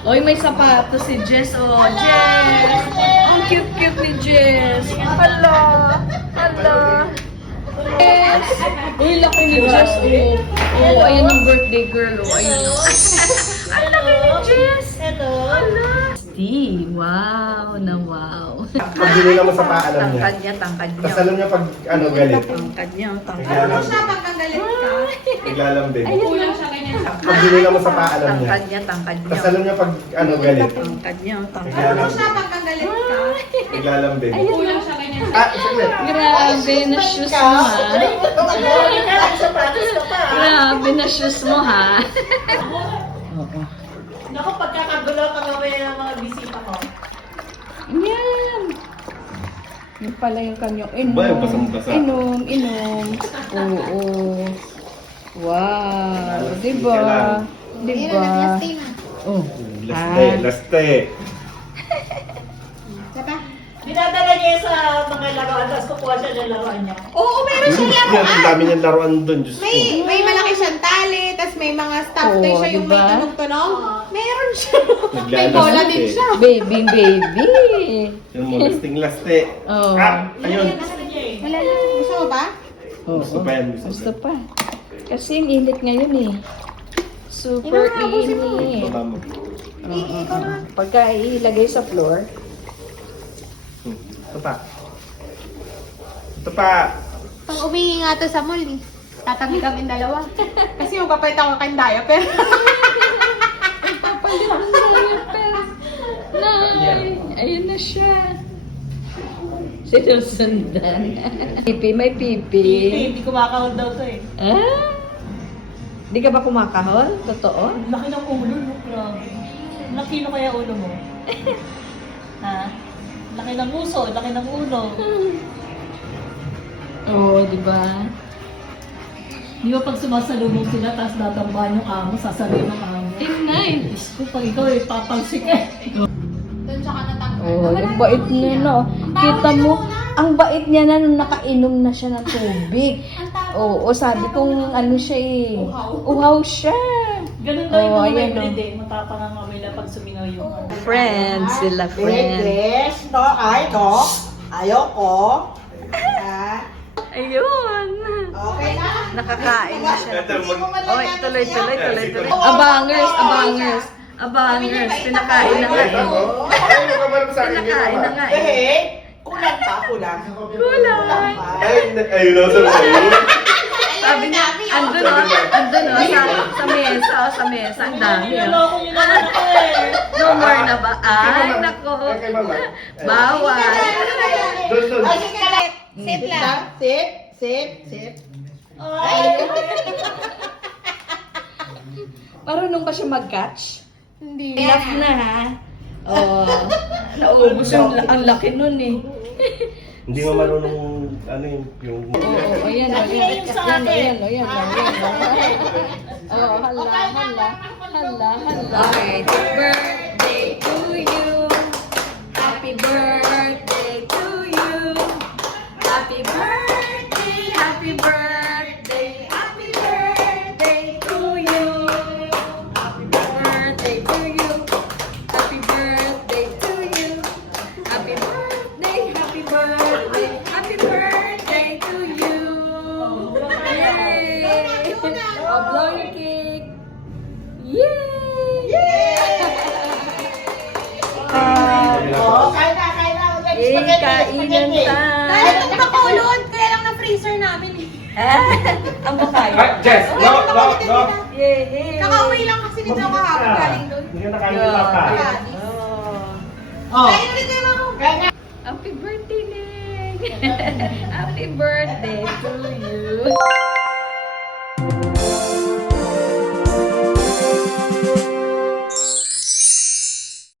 Oy, may sapatos si Jess. Oh, Jess! Ang cute-cute ni Jess. Hala! Hala! Jess! Uy, laki ni Jess. Oh, ayan ang birthday girl. Oh, ayun. Ang laki ni Jess! Hala! Steve, wow na wow. Pag hinila mo sa paa, alam niya. Tangkad niya. Tapos alam niya pag ano galit. Tangkad niya. Ano siya pagkagalit ka? Naglalambing. Kulang siya ganyan. Pag hinila mo sa paa, alam niya. Tangkad niya. Tapos alam niya pag ano galit. Tangkad niya. Ano siya pagkagalit ka? Naglalambing. Kulang siya ganyan. Saglit. Grabe na shoes mo ha. Grabe na shoes mo ha. Oo. Naku, pagkakagulo ka mamaya ng mga bisita ko. Yan. Yung pala yung kanyang inom. Ba, yung basang-basa. Inom. Oo. Wow. Diba? Diba? Oh. Laste. Dinadala niya sa mga laruan, tapos kukuha siya ng laruan niya. Oo, meron siyang laruan. Ang dami niyang laruan doon, Diyos ko. May malaki siyang tali, tas may mga stuffed toy siya yung may diba? tunog-tunog. Meron siya. May Naglalas bola eh. din siya. Baby. Yung mo, laste. Oh. Ayun. Wala na. Gusto mo ba? Gusto pa yan. Gusto pa. Kasi yung init ngayon eh. Super init. Baba mo. Pagka ilagay sa floor, Ito pa. Ito pa. Pag umingi nga to sa mall, tatabi kami dalawa. Kasi magpapalit ako kayong diaper. papalit ang diaper. Nay, ayun na siya. Sinusundan. Pipi, may pipi. Hindi kumakahol daw to eh. Ah? Di ka ba kumakahol? Totoo? Laki ng ulo, no? Grabe. Ilang kilo kaya ulo mo? Ha? Laki ng uso, laki ng ulo. Oo, di ba? Di ba pag sumasalubong sila, tapos tatambahan yung amo, sasabihin ng amo. Inay. Diyos ko, pag ikaw eh, papangsik eh. Doon siya ka natanggal. Oh, yung bait niya na. Kita mo, ang bait niya na nung nakainom na siya ng tubig. Oo, sabi kong ano siya eh. Uhaw siya. Ganun daw yung Oh, mga ayan, hybrid oh. eh. Matapang ang mamila pag sumingaw yung ano. Friends, sila friends. Yes, no, ay, no. Ayoko. Ah, Ayun. okay na. Nakakain na siya. Oh, tuloy. Sige. Abangers. Pinakain na nga eh. Ayun, kabalam sa akin. Pinakain na nga eh. Eh, kulang pa, kulang. Kulang. Ayun na sa mga. Sabi niya, andun sa mesa, ang dami. Oh. Niloloko niyo naman ako eh. No more na ba? Ay, nako. Kay mama. Bawal. Doon. Sit lang. Sit. Marunong ba siya mag-catch? Hindi. Enough na ha. Oh, naubos ang laki nun eh. Hindi mo marunong ano yung Oo, ayan. Oh, hala. Okay, birthday to you. Happy birthday to you. Happy birthday to you. Happy birthday to you. Happy birthday to you. Happy birthday to you. Yay! Oh, blow your cake. Yay! Oh, kain na. Yay, kainan Dahil time. ito makulod, kaya lang na freezer namin eh. Ang bakay. Jess, no. Yay! Nakauwi lang kasi nito kahapon galing doon. Hindi ka nakain ng papa. Oh. Kaya ulit kayo mga Happy birthday, Nick! Happy birthday to you!